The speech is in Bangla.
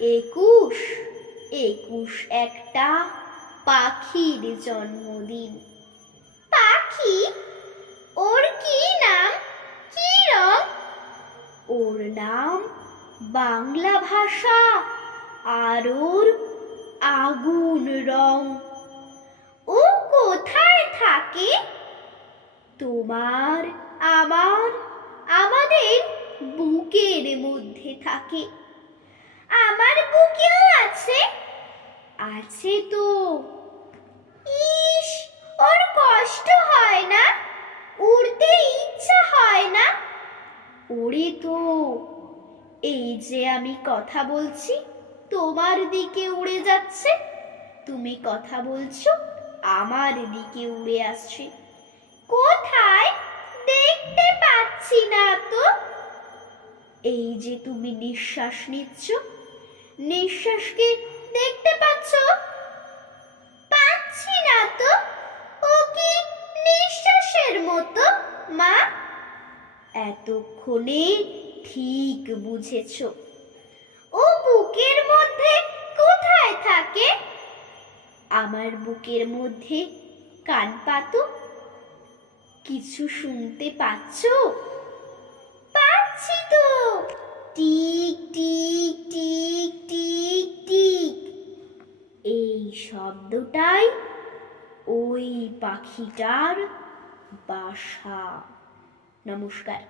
একুশ। একুশ একটা পাখির জন্মদিন। পাখি, ওর কি নাম, কি রং? ওর নাম বাংলা ভাষা, আর ওর আগুন রং। ও কোথায় থাকে? তোমার, আমার, আমাদের বুকের মধ্যে থাকে। আমার বুকেও আছে। আছে তো। ইস, ওর কষ্ট হয় না? উড়তে ইচ্ছা হয় না? ওরে তো। এই যে আমি কথা বলছি, তোমার দিকে উড়ে যাচ্ছে। তুমি কথা বলছো, আমার দিকে উড়ে আসছে। কোথায়? দেখতে পাচ্ছি না তো। এই যে তুমি নিঃশ্বাস নিচ্ছ নিঃশ্বাসকে দেখতে পাচ্ছ? পাচ্ছি না তো। ও কি নিঃশ্বাসের মতো? মা, এতক্ষণে ঠিক বুঝেছ। ও বুকের মধ্যে কোথায় থাকে? আমার বুকের মধ্যে কান পাতো। কিছু শুনতে পাচ্ছ? পাচ্ছি তো। শব্দটাই ওই পাখিটার বাসা। নমস্কার।